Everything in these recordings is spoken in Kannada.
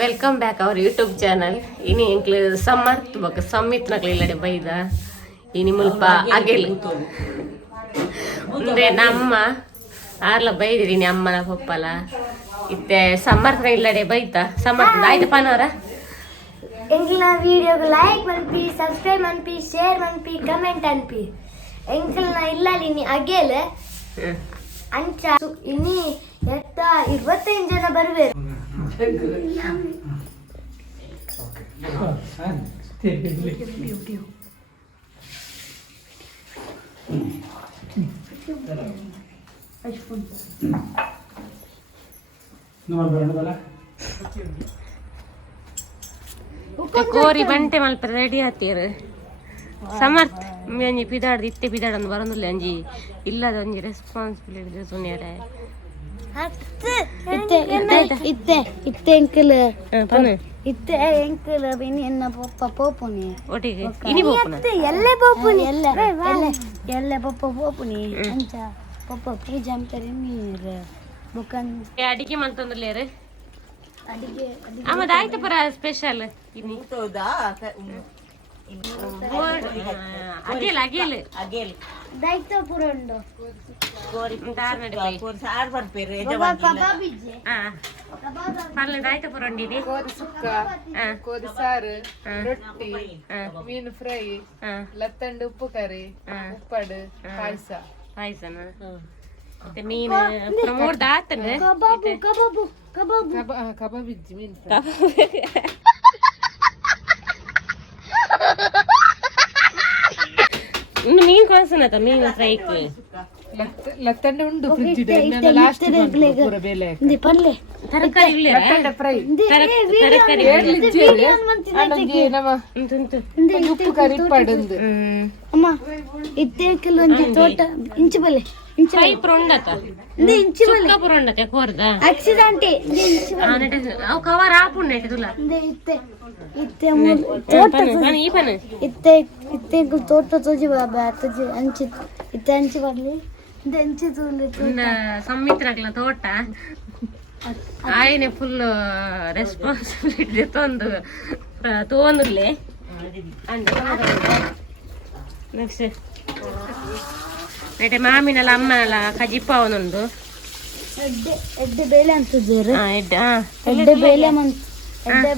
Welcome back our YouTube channel. ಇನಿ ಎಂಕ್ಲು ಸಮರ್ತ್ ಬೊಕ ಸಮ್ಮಿತ್ ನಕ್ಲು ಇಲ್ಲಡೆ ಬೈದ ಇನಿ ಮುಲ್ಪ ಅಗೆಲು ಮುಂದೆ ನಮ್ಮ ಆರ್ಲ ಬೈದಿರಿ ಇನಿ ಅಮ್ಮನ ಪಪ್ಪಲ ಇತ್ತೆ ಸಮರ್ಥನ ಇಲ್ಲಡೆ ಬೈತ ಸಮರ್ಥ ಆಯ್ತು ಪನವರ ಎಂಕ್ಲ ವಿಡಿಯೋಗೆ ಲೈಕ್ ಮನ್ಪಿ ಸಬ್ಸ್ಕ್ರೈಬ್ ಮನ್ಪಿ ಶೇರ್ ಮನ್ಪಿ ಕಮೆಂಟ್ ಅನ್ಪಿ ಎಂಕ್ಲ್ನ ಇಲ್ಲಲ್ಲಿ ಇನಿ ಅಗೆಲು ಅಂಚ ಇನಿ ಎತ್ತ 25 ಜನ ಬರ್ಬೇರು. ಕೋರಿ ಬಂಟೆ ಮಲ್ಪ ರೆಡಿ ಆತೀರು ಸಮರ್ಥ ಅಂಜಿ ಪಿದಾಡ್ದು ಇತ್ತೆ ಪಿದಾಡಂದು ಬರೋದಿಲ್ಲ ಅಂಜಿ ಇಲ್ಲದ ಒಂಜಿ ರೆಸ್ಪಾನ್ಸಿಬಿಲಿಟಿ ಸುನ್ಯಾರೆ ಇತ್ತೆ ಎಂಕಲ್ ಇತ್ತೆ ಎಂಕಲ್ ಬಿನಿ ಎನ್ನ ಪಪ್ಪ ಪೋಪುನಿ ಒಟ್ಟಿಗೆ ಇನಿ ಪೋಪುನ ಎಲ್ಲೆ ಪೋಪುನಿ ಎಲ್ಲೆ ಪಪ್ಪ ಪೋಪುನಿ ಅಂಚ ಪಪ್ಪ ಪೂಜೆ ಅಂತಾರೆ ನೀರು ಬುಕನ್ ಅಡಿಗೆ ಮಲ್ತೊಂದ್ರಲ್ಲೇರು ಅಡಿಗೆ ಆಮದ ಆಯ್ತು ಪರ ಸ್ಪೆಷಲ್ ಇನಿ ಅಗೇಲ್ ದೈತ ಪುರಂಡು ಕೋರಿ ದಾರ್ನಡೆ ಬೈ ಸಾರ್ ಬರ್ಪೇರು ಕಬಾಬ್ ಇಜ್ಜೆ ಪರ್ಲೆ ದಾಯ್ತ ಪುರಂಡಿನಿ ಕೋರಿ ಸುಕ್ಕ ಕೋರಿ ಸಾರು ರೊಟ್ಟಿ ಮೀನು ಫ್ರೈ ಲತ್ತಂಡು ಉಪ್ಪು ಕರಿ ಉಪ್ಪಡು ಪಾಯಸನ ಮತ್ತೆ ಮೀನು ಪ್ರಮೋಡ್ ದಾತಂದ್ರೆ ಕಬಾಬ್ ಇಜ್ಜಿ ಮೀನು ಇನ್ನು ಮೀನು ಕೊನಸನತ ಮೀನು ಫ್ರೈಕ್ಕೆ ಲತ್ತಂಡ ಉಂಡು ಫ್ರಿಡ್ಜ್ ಇದೆ ಲಾಸ್ಟ್ ಪೂರ ಬೇಲೆ ಪಲ್ಲೆ ತರಕಾರಿ ಇಲ್ಲ ಲತ್ತಂಡ ಫ್ರೈ ತರಕಾರಿ ಅಣ್ಣಂಗೆ ನಮ್ಮ ಉಪ್ಪು ಕರಿ ಪಡಂದು ಅಮ್ಮ ಇತ್ತೆ ಕೆಲವೊಂದು ತೋಟ ಇಂಚು ಬಲ್ಲೆ ಇಂಚು ಫ್ರೈ ಪುರಂಡತ ಇಂಚು ಬಲ್ಲೆ ಸುಕ್ಕ ಪುರಂಡತೆ ಕೋರ್ದ ಆಕ್ಸಿಡೆಂಟ್ ಇಂಚು ಅವು ಕವರ್ ಆಪುಂಡೆ ತುಲ ಇತ್ತೆ ಇತ್ತೆ ತೋಟ ಈ ಪನ ಇತ್ತೆ ಇತ್ತೆ ತೋಟ ತೋಜಿ ಬಾಬಾ ತೋಜಿ ಅಂಚಿ ಇತ್ತೆ ಅಂಚಿ ಬರ್ಲಿ ಇದು ಅಂಚಿ ತೂಲಿ ಸಮ್ಮಿತ್ರಗ್ಲ ತೋಟ ಆಯ್ನೆ ಫುಲ್ ರೆಸ್ಪಾನ್ಸಿಬಿಲಿಟಿ ತೊಂದುರ್ಲೆ ನೆಕ್ಸ್ಟ್ ನೆಟೆ ಮಾಮಿನಲ್ಲ ಅಮ್ಮನಲ್ಲ ಕಜಿಪ್ಪವನೊಂದು ಎಡ್ಡೆ ಬೇಳೆ ಅಂತಿದ್ದಾರೆ ಎಡ್ಡೆ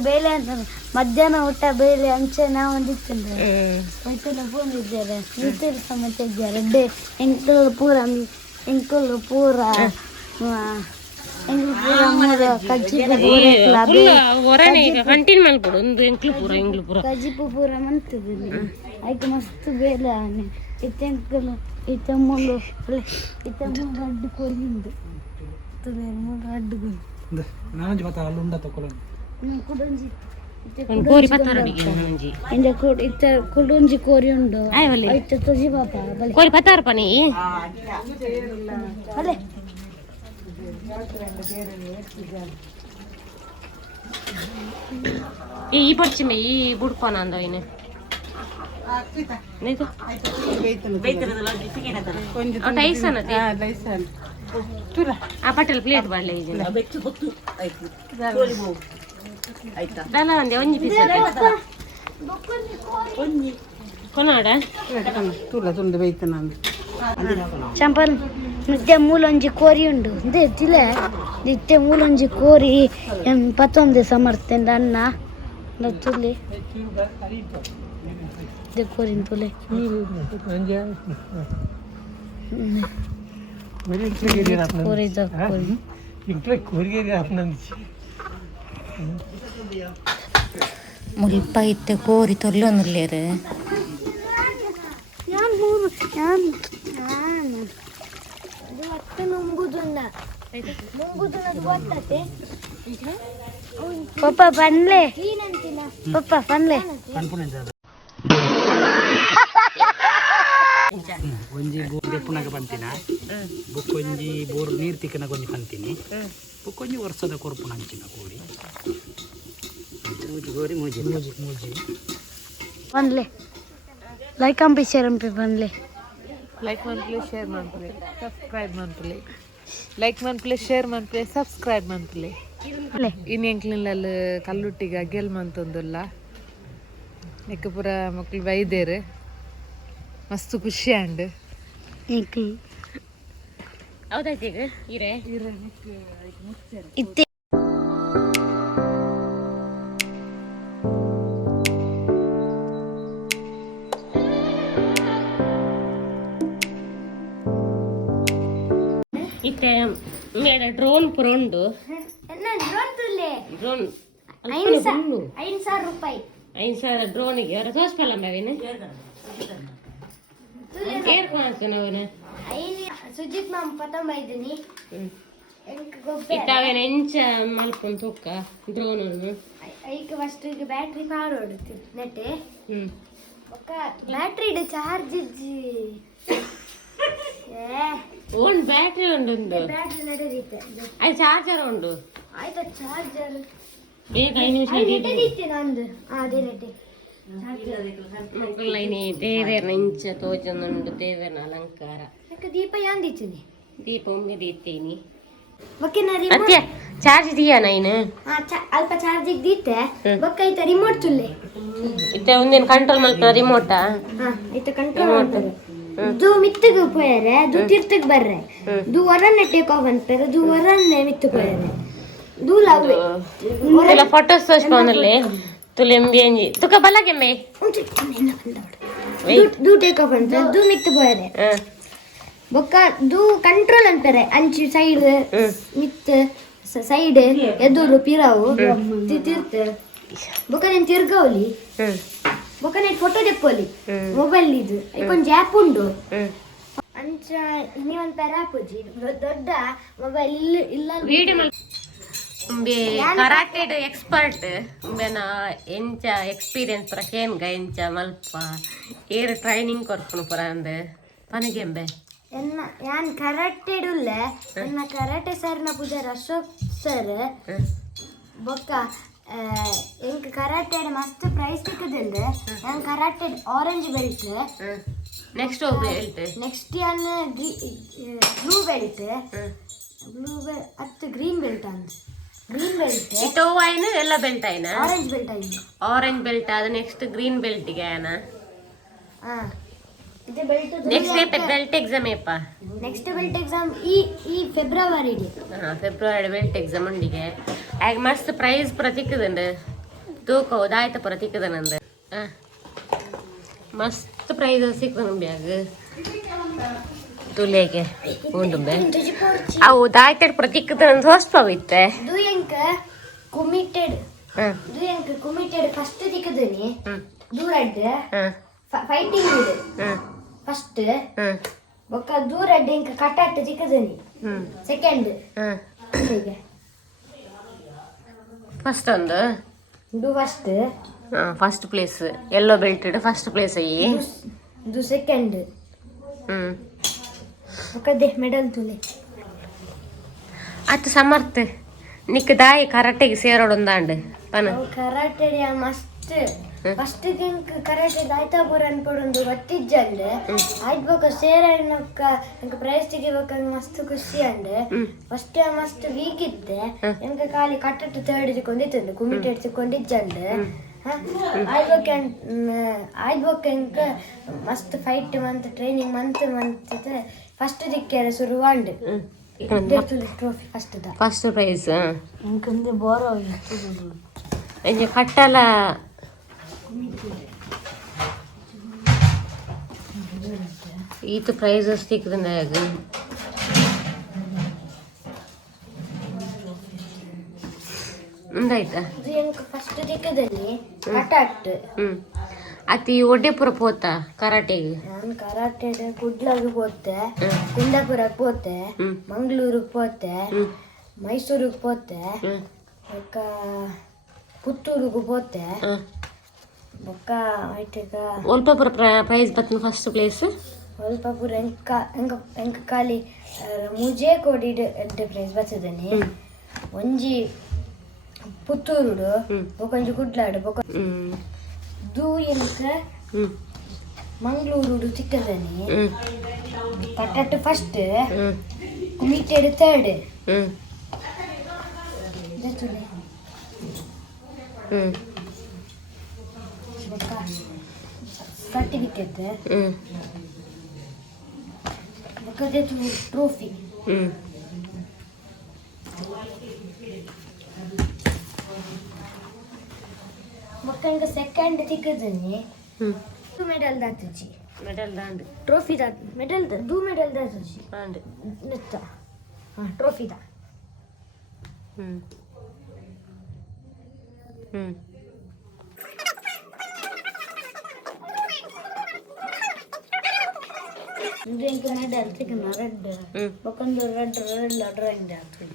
ಬೇಳೆ ಅಂತ ಮಧ್ಯಾಹ್ನ ಊಟ ಬೇಳೆ ಅಂಚೆ ನಾವು ಒಂದಿತ್ತಿಂದ್ರೆ ವೈತಲ್ಲ ಫೋನ್ ಇದ್ದಾರೆ ನೀರು ಸಮೇತ ಇದ್ದಾರೆ ಎಡ್ಡೆ ಎಂಕಲ್ ಪೂರ ಕಜಿಪು ಪೂರ ಮಂತಿದ್ದೀನಿ ಆಯ್ತು ಮಸ್ತ್ ಬೇಳೆ ಇತ್ತೆ ಎಂಕಲ್ ಇತ್ತೆ ಮುಳ್ಳು ಇತ್ತೆ ಮುಳ್ಳು ಅಡ್ಡು ಕೊರಿಯಿಂದ ಮುಳ್ಳು ಅಡ್ಡು ಕುಡಂಜಿ ಕೋರಿ ಪತ್ತಾರೊಡಿಗೆ ಒಂಜಿ ಇತ್ತೆ ಕುಡಂಜಿ ಕೋರಿ ಉಂಡು ಐತೆ ತುಜಿ ಬಾಪ ಕೋರಿ ಪತ್ತಾರ ಪನಿ ಅಲ್ಲೇ ಈ ಪಡ್ಚಿಮೆ ಈ ಬುಡ್ಪನ ಅಂದ ಇನ್ನು ಟೈಸನತೆ ಆ ಪಟೇಲ್ ಪ್ಲೇಟ್ ಬಾಡ್ಲೆ ಇದನ್ನ ದಲ ಒಂದೆ ಒಂಜಿ ಪೀಸ್ ಕೊನಾಡ ತುಂಡು ಬೈತ ನಾನು ಚಂಪಲ್ ನಿತ್ಯ ಮೂಲೊಂಜಿ ಕೋರಿ ಉಂಡು ಇದೇ ತಿಲೆ ನಿತ್ಯ ಮೂಲೊಂಜಿ ಕೋರಿ ಪತ್ತೊಂದೆ ಸಮರ್ಥೆಂದ ಅನ್ನ ತುಲಿ ಇದೆ ಕೋರಿನ ತುಲೆ ಮುಲ್ಪ ಇತ್ತೆ ಕೋರಿ ತೊಲ್ಲೊಂದುಲ್ಲೇರು ಪಪ್ಪ ಪನ್ಲೆ ಪಪ್ಪ ಪನ್ಲೆ ಒಂಜಿ ಬೋರ್ ದೆಪ್ಪುನಾಗ ಪಂತಿನ ಬೊಕ್ಕೊಂಜಿ ಬೋರ್ ನೀರು ತಿಕ್ಕನಾಗ ಒಂಜಿ ಪಂತೀನಿ ಬೊಕ್ಕೊಂಜಿ ವರ್ಷದ ಕೊರ್ಪುನ ಹಂಚಿನ ಕೋರಿ ಗೋರಿ ಮೂಜಿ ಮೂಜಿ ಪನ್ಲೆ ಲೈಕ್ ಅಂಪಿ ಶೇರ್ ಅಂಪಿ ಪನ್ಲೆ ಲೈಕ್ ಮನ್ಪ್ಲೆ ಶೇರ್ ಮನ್ಪ್ಲೆ ಸಬ್ಸ್ಕ್ರೈಬ್ ಮನ್ಪ್ಲೆ ಲೈಕ್ ಮನ್ಪ್ಲೆ ಶೇರ್ ಮನ್ಪ್ಲೆ ಸಬ್ಸ್ಕ್ರೈಬ್ ಮನ್ಪ್ಲೆ ಇನ್ನು ಎಂಕ್ಲಿನಲ್ಲಿ ಕಲ್ಲುಟ್ಟಿಗೆ ಅಗೆಲ್ ಮಂತೊಂದುಲ್ಲ ನೆಕ್ ಪೂರ ಮಕ್ಳು ಬೈದೇರು ಮಸ್ತ್ ಖುಷಿ ಅಂಡ್ ಹೌದಾಯ್ತು ಈಗ ಇರೇ ಇತ್ತೆ ಇತ್ತೆ ಮೇಡ ಡ್ರೋನ್ ಪುರ ಉಂಡು ಡ್ರೋನ್ 5,000 ರೂಪಾಯಿ 5,000 ಡ್ರೋನಿಗೆ ಅವರ ತೋರಿಸ್ಪಲ್ಲ ಮೇವೇನು ಏರ್ಕೊಂಡು ನಾವೇನು ಸುಜಿತ್ ಮಾಮ ಪತಂಬೈದಿನಿ ಇತ್ತಾವೇನ ಎಂಚ ಮಲ್ಪೊಂದು ತೂಕ ಡ್ರೋನ್ ಐಕ್ ಫಸ್ಟ್ ಬ್ಯಾಟ್ರಿ ಪಾಡ್ ಹೊಡುತ್ತೆ ನೆಟ್ಟೆ ಬ್ಯಾಟ್ರಿ ಚಾರ್ಜ್ ಇಜ್ಜಿ ಓನ್ ಬ್ಯಾಟ್ರಿ ಉಂಡು ಬ್ಯಾಟ್ರಿ ನಡೆದಿತ್ತೆ ಅದು ಚಾರ್ಜರ್ ಉಂಡು ಆಯ್ತಾ ಚಾರ್ಜರ್ ಬೇಗ 5 ನಿಮಿಷ ನೆಟ್ಟಿದ್ದೆ ನಂದು ಅದೇ ನೆಟ್ಟೆ ಮಕ್ಕಳೈನಿ ದೇವೇರ್ನ ಇಂಚ ತೋಚೊಂದುಂಡು ದೇವೇರ್ನ ಅಲಂಕಾರ ದೀಪ ಯಾಂದಿಚ್ಚಿನಿ ದೀಪ ಒಮ್ಮೆ ದೀತೇನಿ ಬೊಕ್ಕೆನರಿ ಅತ್ಯ ಚಾರ್ಜ್ ದಿಯಾ ನೈನು ಅಲ್ಪ ಚಾರ್ಜಿಗೆ ದೀತೆ ಬೊಕ್ಕ ಐತ ರಿಮೋಟ್ ತುಲ್ಲೆ ಇತ್ತ ಒಂದೇನು ಕಂಟ್ರೋಲ್ ಮಲ್ಪನ ರಿಮೋಟಾ ಐತ ಕಂಟ್ರೋಲ್ ದೂ ಮಿತ್ತಗೆ ಪೋಯರೆ ದೂ ತೀರ್ಥಕ್ಕೆ ಬರ್ರೆ ದೂ ಹೊರನ್ನೆ ಟೇಕ್ ಆಫ್ ಅಂತಾರೆ ದೂ ಹೊರನ್ನೆ ಮಿತ್ತು ಪೋಯರೆ ದೂ ಲವ್ವೆ ಇಲ್ಲ ಫೋಟೋಸ್ ತೋರಿಸ್ಕೊಂಡಲ್ಲಿ ತುಲೆಂಬಿ ಅಂಜಿ ತುಕ ಬಲ್ಲಗೆಮ್ಮೆ ದೂ ಟೇಕ್ ಆಫ್ ಅಂತಾರೆ ದೂ ಮಿತ್ತು ಪೋಯರೆ ಬೊಕ್ಕ ದೂ ಕಂಟ್ರೋಲ್ ಅಂತಾರೆ ಅಂಚಿ ಸೈಡ್ ಮಿತ್ ಸೈಡ್ ಎದುರು ಪಿರಾವು ತೀರ್ಥ ಬೊಕ್ಕ నేను ತಿರ್ಗವಲಿ ಬೊಕ್ಕ నేను ಫೋಟೋ ತೆಕ್ಕೋಲಿ ಮೊಬೈಲ್ ಇದು ಐಕೊಂದು ಆ್ಯಪ್ ಉಂಡು ಅಂಚ ಇನ್ನೊಂದು ಪೇರ ಆಪುಜಿ ದೊಡ್ಡ ಮೊಬೈಲ್ ಇಲ್ಲ ವಿಡಿಯೋ ಕರಾಟೆಡ್ ಎಕ್ಸ್ಪರ್ಟ್ ಉಂಬೆನ ಎಂಚ ಎಕ್ಸ್ಪೀರಿಯನ್ಸ್ ಪುರ ಕೇನ್ಗ ಎಂಚ ಮಲ್ಪ ಏರ್ ಟ್ರೈನಿಂಗ್ ಕೊರ್ಪುನು ಪುರ ಅಂದ್ ಪನಗೆಂಬೆ ಯಾನ್ ಕರಾಟೆ ಇಡುಲ್ಲೆ ನನ್ನ ಕರಾಟೆ ಸರ್ನ ಪೂಜಾರ ಅಶೋಕ್ ಸರ್ ಬೊಕ್ಕ ಎಂಕ್ ಕರಾಟೆ ಮಸ್ತ್ ಪ್ರೈಸ್ ಸಿಕ್ಕದಿಲ್ದೆ ನಾನು karate orange belt next belt next ಯಾನ್ ಬ್ಲೂ ಬೆಲ್ಟ್ ಅತ್ತು ಗ್ರೀನ್ ಬೆಲ್ಟ್ ಅಂತ ಗ್ರೀನ್ ಬೆಲ್ಟ್ ಇಟೋ ಆಯ್ನ ಎಲ್ಲ ಬೆಲ್ಟ್ ಆಯ್ನ ಆರೆಂಜ್ ಬೆಲ್ಟ್ ಆಯ್ತು ಆರೆಂಜ್ ಬೆಲ್ಟ್ ಆದ ನೆಕ್ಸ್ಟ್ ಗ್ರೀನ್ ಬೆಲ್ಟ್ಗೆ ಆಯ್ನ ಇದು ಬೆಲ್ಟ್ ನೆಕ್ಸ್ಟ್ ಬೆಲ್ಟ್ ಎಕ್ಸಾಮ್ ಏಪ ನೆಕ್ಸ್ಟ್ ಬೆಲ್ಟ್ ಎಕ್ಸಾಮ್ ಈ ಫೆಬ್ರವರಿ ಫೆಬ್ರವರಿ ಬೆಲ್ಟ್ ಎಕ್ಸಾಮ್ ಉಂಡಿಗೆ ಆಗ ಮಸ್ತ್ ಪ್ರೈಸ್ ಪುರ ತಿಕ್ಕದಂಡು ತೂಕ ಹೋದಾಯ್ತ ಪುರ ತಿಕ್ಕದನಂದು ಮಸ್ತ್ ಪ್ರೈಸ್ ಸಿಕ್ಕದ ಬ್ಯಾಗ್ ತುಲೆಗೆ ಉಂಡುಂಬೆ ಅವು ದಾಯ್ತಾಡ್ ಪುರ ತಿಕ್ಕದನಂದು ಹೊಸ್ಪವಿತ್ತೆ ದೂಯಂಕ ಕುಮಿಟೆಡ್ ಫಸ್ಟ್ ತಿಕ್ಕದನಿ ದೂರಡ್ ಫೈಟಿಂಗ್ ಇದೆ ಫಸ್ಟ್ ಬೊಕ್ಕ ದೂರಡ್ ಇಂಕ ಕಟ್ಟಾಟ ತಿಕ್ಕದನಿ ಸೆಕೆಂಡ್ ಹೀಗೆ ಫಸ್ಟ್ ಒಂದು ಇದು ಫಸ್ಟ್ ಪ್ಲೇಸ್ ಎಲ್ಲೋ ಬೆಲ್ಟ್ ಫಸ್ಟ್ ಪ್ಲೇಸ್ ಅಯ್ಯಿ ಇದು ಸೆಕೆಂಡ್ ಬೊಕ್ಕ ಮೆಡಲ್ ತುಲೆ ಅತ್ತು ಸಮರ್ಥ ನಿಕ್ ದಾಯಿ ಕರಾಟೆಗೆ ಸೇರೋಡೊಂದಾಂಡ್ ಪನ ಕರಾಟೆ ಮಸ್ತ್ ಫಸ್ಟ್ ಕರಾಟೆ ದಾಯ್ತಾ ಪೂರ ಅನ್ಪಡೊಂದು ಗೊತ್ತಿಜ್ಜಂಡ್ ಆಯ್ತು ಬೊಕ್ಕ ಸೇರಕ್ಕ ಎಂಕ ಪ್ರೈಸ್ ತೆಗಿಬೇಕ ಮಸ್ತ್ ಖುಷಿ ಅಂಡ್ ಫಸ್ಟ್ ಮಸ್ತ್ ವೀಕ್ ಇದ್ದೆ ಎಂಕ ಖಾಲಿ ಕಟ್ಟಟ್ಟು ಥರ್ಡ್ ತಿಕ್ಕೊಂಡಿತ್ತು ಕುಮಿಟೆಡ್ ತಿಕ್ಕೊಂಡಿಜ್ಜಂಡ್ ಆಯ್ತು ಬೊಕ್ಕ ಎಂಕ ಮಸ್ತ್ fight month training month first ದಿಕ್ಕ್ಯಾರ ಶುರುವಾಂಡ್ ಟ್ರೋಫಿ ಫಸ್ಟ್ ಪ್ರೈಸ್ ಎಂಕಂದ್ರೆ ಬೋರ್ ಎಂಜ ಕಟ್ಟಲ ಈತ ಪ್ರೈಸಸ್ ತಿಕ್ಕದಂದಾಗ ಮುಂದಾಯ್ತಾ ಫಸ್ಟ್ ದಿಕ್ಕದಲ್ಲಿ ಕಟಾಟ್ ಅತಿ ಒಡ್ಡೆಪುರ ಪೋತ ಕರಾಟೆಗೆ ನಾನು ಕರಾಟೆ ಕುಡ್ಲಾಗ ಪೋತೆ ಕುಂದಾಪುರಕ್ಕೆ ಪೋತೆ ಮಂಗಳೂರಿಗೆ ಪೋತೆ ಮೈಸೂರಿಗೆ ಪೋತೆ ಬೊಕ್ಕ ಪುತ್ತೂರಿಗೆ ಪೋತೆ ಬೊಕ್ಕ ಐಟಗ ಒಲ್ಪಪುರ ಪ್ರೈಸ್ ಬತ್ತು ಫಸ್ಟ್ ಪ್ಲೇಸ್ ಒಲ್ಪಪುರ ಎಂಕ ಖಾಲಿ ಮುಜೆ ಕೋಡಿಡ್ ಎಂಟು ಪ್ರೈಸ್ ಬರ್ತದನಿ ಒಂಜಿ ಪುತ್ತೂರುಡು ಬೊಕೊಂಜಿ ಕುಡ್ಲಾಡು ಬೊಕ ದೂ ಎಂಕ ಮಂಗಳೂರು ಚಿಕ್ಕದನಿ ಕಟ್ಟಟ್ಟು ಫಸ್ಟ್ ಕುಮಿಟೆಡ್ ಥರ್ಡ್ ಸರ್ಟಿಫಿಕೇಟ್ ಟ್ರೋಫಿ ಮಕ್ಕಳಿಗೆ ಸೆಕೆಂಡ್ ತಿಕ್ಕದನಿ ಮೆಡಲ್ ದಾತುಜಿ ಮೆಡಲ್ ದಾಂಡು ಟ್ರೋಫಿ ದಾಟ್ ಮೆಡಲ್ ದೂ ಮೆಡಲ್ ದಾತುಜಿ ದಾಂಡು ನೆತ್ತ ಟ್ರೋಫಿ ದಾ ಮೆಡಲ್ ಸಿಕ್ಕನ ರೆಡ್ ಬೊಕೊಂದು ರೆಡ್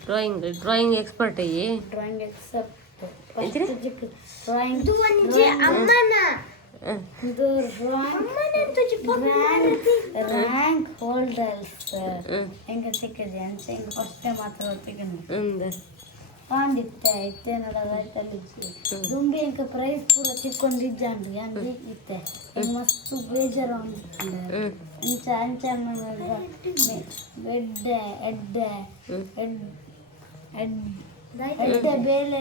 ಡ್ರಾಯಿಂಗ್ ಡ್ರಾಯಿಂಗ್ ಎಕ್ಸ್ಪರ್ಟ್ ಅಯ್ಯಿ ಡ್ರಾಯಿಂಗ್ ಎಕ್ಸೆಪ್ಟ್ ಡ್ರಾಯಿಂಗ್ ಅಮ್ಮನ ಇದು ರ್ಯಾಂಕ್ ಹೋಲ್ಡರ್ಸ್ ಹೆಂಗೆ ಸಿಕ್ಕಿದೆ ಅಂತ ಹೆಂಗೆ ಫಸ್ಟೇ ಮಾತ್ರ ತೆಗೆದು ಪಾಂಡಿತ್ತೆ ಇತ್ತೇನಲ್ಲ ದುಂಬಿ ಹೆಂಗೆ ಪ್ರೈಸ್ ಪೂರ ಚಿಕ್ಕೊಂಡಿದ್ದಂಡು ಅಂದ್ರೆ ಇತ್ತೆ ಹೆಂಗೆ ಮಸ್ತ್ ಬೇಜಾರು ಅಂಚ ಅಂಚ ಎಡ್ಡೆ ಎಡ್ಡೆ ಎಡ್ಡೆ ಬೇಳೆ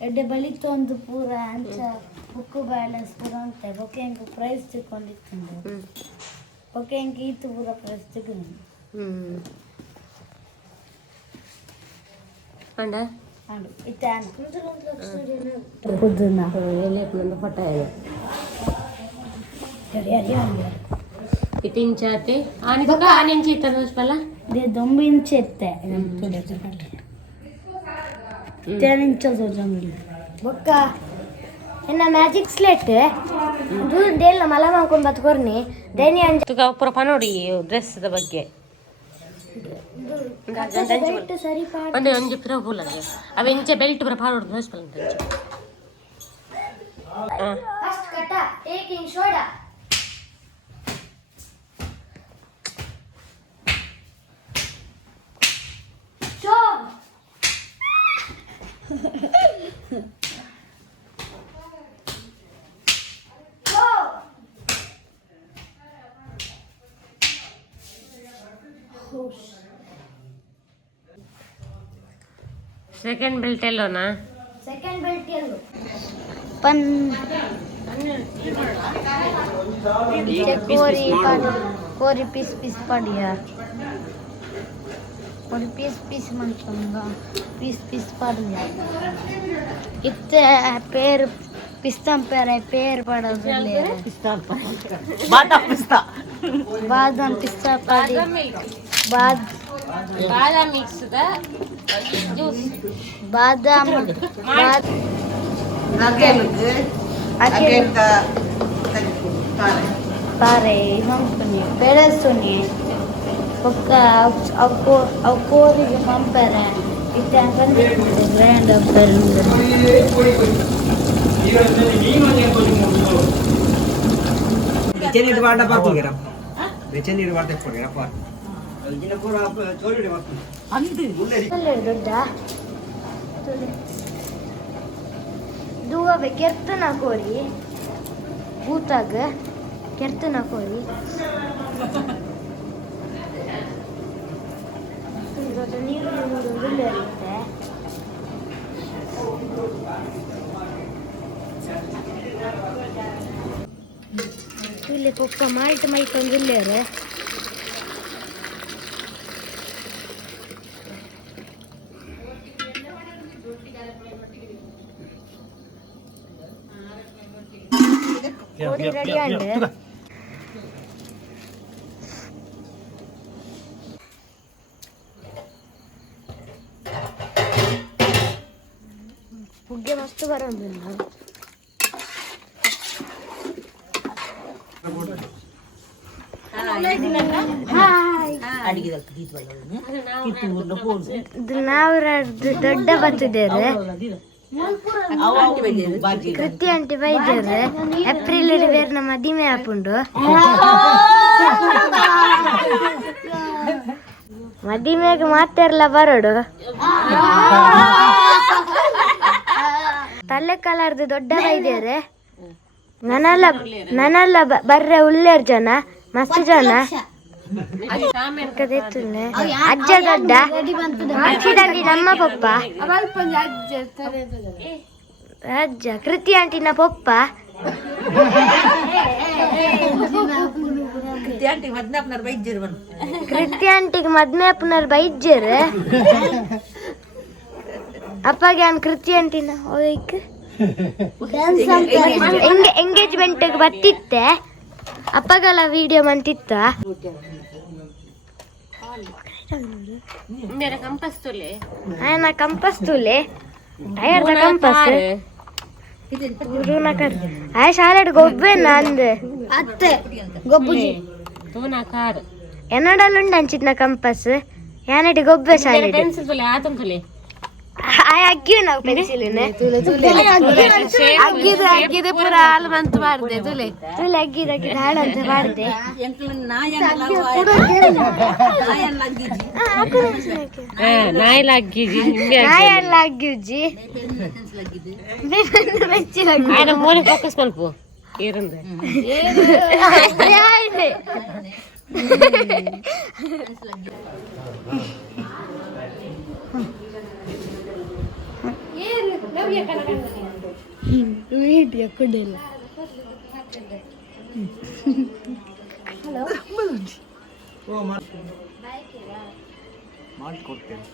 ಎಡ್ಡೆ ಬಳಿತು ಒಂದು ಪೂರ ಅಂಚ ಬುಕ್ಕು ಬ್ಯಾಲೆನ್ಸ್ ಪೂರ ಅಂತ ಬೊಕ್ಕೆ ಹೆಂಗೆ ಪ್ರೈಸ್ ಚಿಕ್ಕೊಂಡಿತ್ತು ಬೊಕ್ಕೆ ಹೆಂಗೆ ಈತು ಪೂರ ಪ್ರೈಸ್ ಚಿಕ್ಕನು ಅಂಡ ಅಂಡು ಇತ್ತೆ ನಂದು ಫೋಟೋ ಇಟ್ಟಿಂಚಾತೆ ಆನಿಕ ಆನಿಂಚಿ ಇತ್ತದ ಪಲ್ಲ ದೊಂಬು ಇಂಚೆ ಎತ್ತೆ ಬೊಕ್ಕ ಎನ್ನ ಮ್ಯಾಜಿಕ್ ಸ್ಲೇಟ್ ದೇಲ್ಲ ಮಲ ಮಾಡ್ಕೊಂಡು ಬತ್ಕೊರ್ನಿ ದೇನಿ ಅಂಜ ತುಗ ಪೂರ ಪನೋಡಿ ಡ್ರೆಸ್ ಬಗ್ಗೆ ಸರಿ ಪಾಡ್ ಒಂದೇ ಒಂಜಿ ಪುರ ಪೂಲಗೆ ಅವ ಇಂಚೆ ಬೆಲ್ಟ್ ಪುರ ಪಾಡೋಡು ನೋಸ್ಪಲ್ಲ ಫಸ್ಟ್ ಕಟ ಟೇಕಿಂಗ್ ಸೋಡಾ ಶೋ ಸೆಕೆಂಡ್ ಬೆಲ್ಟ್ ಎಲ್ಲೋನಾ ಸೆಕೆಂಡ್ ಬೆಲ್ಟ್ ಎಲ್ಲೋ ಪನ್ ಕೋರಿ ಪೀಸ್ ಪೀಸ್ ಪಡಿಯ ಕೋರಿ ಪೀಸ್ ಪೀಸ್ ಮಂಚಂಗ ಪೀಸ್ ಪೀಸ್ ಪಡಿಯ ಇತ್ತೆ ಪೇರು ಪಿಸ್ತಾ ಪೇರು ಪಡೋದಿಲ್ಲ ಬಾದಾಮ್ ಪಿಸ್ತಾ ಪಡಿ ಬಾದಾಮ್ ಮಿಕ್ಸ್ ಜ್ಯೂಸ್ ಬಾದಾಮ್ ಪಾರೆ ಮಂಪನಿ ಬೆಳೆಸುನಿ ಒಕ್ಕ ಅವು ಕೋರಿಗೆ ಮಂಪರೆ ಇತ್ತೆ ಗ್ರ್ಯಾಂಡ್ ದೊಡ್ಡ ದೂವೆ ಕೆರ್ತನ ಕೋರಿ ಬೂತಾಗ ಕೆರ್ತನ ಕೋರಿ ನೀರು ಇರುತ್ತೆ ಇಲ್ಲಿ ಪಪ್ಪ ಮಾಲ್ಟ್ ಮೈಕೊಂಡು ಇಲ್ಲೇರೆ ರೆಡಿ ಆಂಡ್ ಹುಗ್ಗೆ ಮಸ್ತ್ ಬರೋದಿಲ್ಲ ನಾವು ದೊಡ್ಡ ಬತ್ತಿದ್ದೇವೆ ಕೃತಿ ಆಂಟಿ ಬೈದೇವ್ರೆ ಏಪ್ರಿಲ್ ಬೇರೆ ಮದಿಮೆ ಆಪುಂಡು ಮದಿಮೆಗೆ ಮಾತೆರ್ಲ ಬರೋಡು ತಲೆ ಕಲರ್ದು ದೊಡ್ಡ ಬೈದೇವ್ರೆ ನನ್ನಲ್ಲ ಬರ್ರೆ ಉಳ್ಳೇರ್ ಜನ ಮಸ್ತ್ ಜನ ಅಜ್ಜ ದೊಡ್ಡ ಅಜ್ಜಿದಂಡಿ ನಮ್ಮ ಪಪ್ಪ ಅಜ್ಜ ಕೃತಿ ಆಂಟಿನ ಪಪ್ಪ ಕೃತಿ ಆಂಟಿಗೆ ಮದ್ಮೆ ಅಪ್ಪನವ್ರು ಬೈಜ್ಜರ್ ಅಪ್ಪಗೆ ಅವ್ನು ಕೃತಿ ಆಂಟಿನ ಹೋಯ್ಕ್ ಎಂಗೇಜ್ಮೆಂಟ್ಗೆ ಬತ್ತಿತ್ತೆ ಅಪ್ಪಗೆಲ್ಲ ವಿಡಿಯೋ ಮಂತಿತ್ತ ಆಯನ ಕಂಪಸ್ ತುಲೆ ಟಯರ್ದ ಕಂಪಸ್ ಆಯ ಶಾಲೆಡ್ ಗೊಬ್ಬೆನ ಅಂದೆ ಅತ್ತೆ ಗೊಬ್ಬುಜಿ ಎನ್ನಡಲ್ಲುಂಡು ಅಂಚಿತ್ನ ಕಂಪಸ್ ಯಾನಟಿ ಗೊಬ್ಬೆ ಶಾಲೆಡ್ ಅಗ್ಗಿ ನಾವು ಪೆನ್ಸಿಲಿನ ಅಗ್ಗಿದ ಪೂರ ಹಾಲು ಮಂತ್ ಮಾಡ್ದೆ ತುಲೆ ಅಗ್ಗಿದ ಹಾಳು ಅಂತ ಮಾಡ್ದೆ ನಾಯೆಲ್ಲ ಅಗ್ಗಿಜ್ಜಿ ಮೂಲೆ ಫೋಕಸ್ ಮಲ್ಪು ಇರಂದ್ರೆ ವಿಡಿಯೋ ಕೊಡಿಲ್ಲ ಮಾಡಿಕೊಡ್ತೇನೆ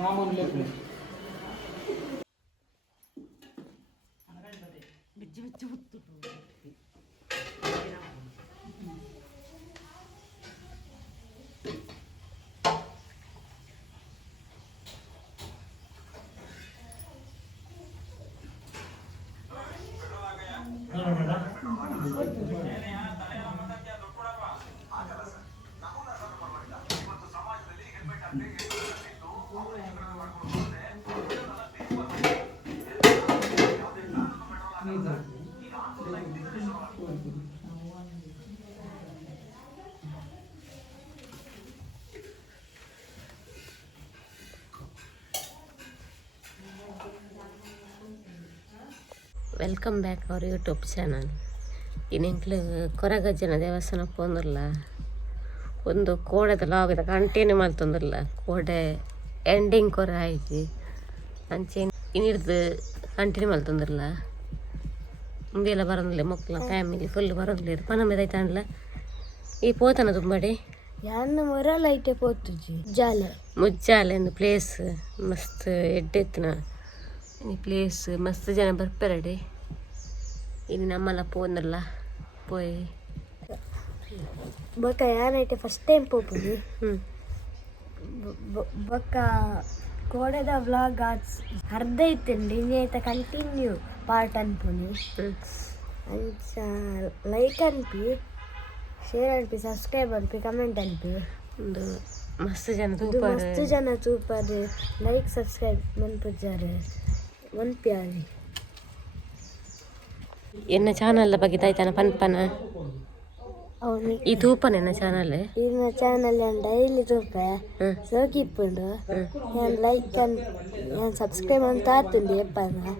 ಮಾಮೂಲಿ welcome back our YouTube channel ಇನ್ನೆಂಕ್ಲು ಕೊರಗಜ್ಜನ ದೇವಸ್ಥಾನ ಪೋಂದಿಲ್ಲ ಒಂದು ಕೋಡೆದ ಲಾಗದ ಕಂಟಿನ್ಯೂ ಮಲ್ತೊಂದಿಲ್ಲ ಕೋಡೆ ಎಂಡಿಂಗ್ ಕೊರ ಆಯ್ತು ಅಂಚೆ ಇನ್ನಿಡ್ದು ಕಂಟಿನ್ಯೂ ಮಲ್ತೊಂದಿಲ್ಲ ಮುಂದೆಲ್ಲ ಬರೋದಿಲ್ಲ ಮಕ್ಕಳ ಫ್ಯಾಮಿಲಿ ಫುಲ್ ಬರೋದಿಲ್ಲ ಪನಂಬದೈತಾಂಡ್ಲ ಈ ಪೋತನ ತುಂಬಡಿ ಯಾನ್ನ ಮೊರಲೈತೆ ಪೋತುಜಿ ಜಾಲೆ ಮುಜ್ಜಾಲೆ ಒಂದು ಪ್ಲೇಸ್ ಮಸ್ತ್ ಎಡ್ಡೆತ್ತಿನ ಈ ಪ್ಲೇಸ್ ಮಸ್ತ್ ಜನ ಬರ್ಪಾರಡೆ ಇನ್ನು ನಮ್ಮಲ್ಲ ಪೋನಲ್ಲ ಪೋಯ್ ಬೊಕ್ಕ ಯಾನೈತೆ ಫಸ್ಟ್ ಟೈಮ್ ಪೋಪುನಿ ಬೊಕ್ಕ ಕೋಡೆದ ವ್ಲಾಗ್ ಅರ್ಧ ಇತ್ತಂడి ಇನ್ನೈತ ಕಂಟಿನ್ಯೂ ಪಾರ್ಟ್ ಅನ್ಪುನಿ ಅಂಚ ಲೈಕ್ ಅನ್ಪಿ ಶೇರ್ ಅನ್ಪಿ ಸಬ್ಸ್ಕ್ರೈಬ್ ಅನ್ಪಿ ಕಮೆಂಟ್ ಅನ್ಪಿ ಒಂದು ಮಸ್ತ್ ಜನ ತೂಪರ್ ಲೈಕ್ ಸಬ್ಸ್ಕ್ರೈಬ್ ಮನ್ಪುಜಾರೆ ಮನ್ಪ್ಯಾರಿ ಎನ್ನ ಚಾನಲ್ ಬಗ್ಗೆ ತಾಯ್ತಾನ ಪನ್ಪನ ಈ ತೂಪನ ಎನ್ನ ಚಾನಲ್ ಇನ್ನ ಚಾನಲ್ ನಾನು ಡೈಲಿ ತೂಪ ಸೋಕಿಪ್ಪುಂಡು ನಾನು ಲೈಕ್ ನಾನು ಸಬ್ಸ್ಕ್ರೈಬ್ ಅಂತ ಆತುಂಡು ಎಪ್ಪನ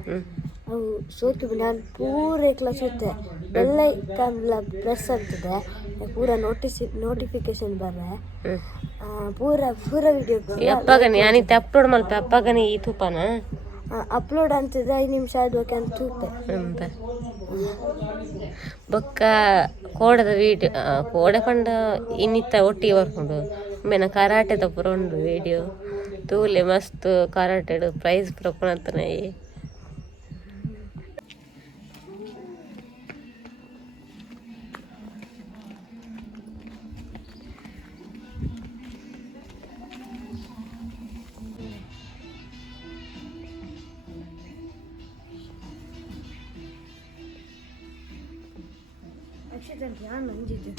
ಅವು ಸೋಕಿಪ್ಪು ನಾನು ಪೂರ ಕ್ಲಾಸ್ ಸುತ್ತೆ ಬೆಲ್ಲೈಕನ್ಲ ಪ್ರೆಸ್ ಆಗ್ತದೆ ಪೂರ ನೋಟಿಫಿಕೇಶನ್ ಬರ್ರೆ ಪೂರ ವಿಡಿಯೋ ಅಪ್ಪಗನಿ ಅನಿತ ಅಪ್ಲೋಡ್ ಮಲ್ಪ ಅಪ್ಪಗನಿ ಈ ತೂಪನ ಅಪ್ಲೋಡ್ ಅಂತದ 5 ನಿಮಿಷ ಆದ್ವಕ್ಕೆ ಅಂತ ತೂಪೆ ಅಂತ ಬೊಕ್ಕ ಕೋಡದ ವಿಡಿಯೋ ಕೋಡೆ ಪಂಡ ಇನ್ನಿತ್ತ ಒಟ್ಟಿಗೆ ಬರ್ಕೊಂಡು ಮೇನ ಕರಾಟೆದ ಪುರ ಉಂಡು ವಿಡಿಯೋ ತೂಲೆ ಮಸ್ತ್ ಕರಾಟೆಡು ಪ್ರೈಸ್ ಪುರ ಪುನತ್ತನೆ ಅಕ್ಷತೆ ಅಂತ ನಾನು ಅಂಜಿದ್ದು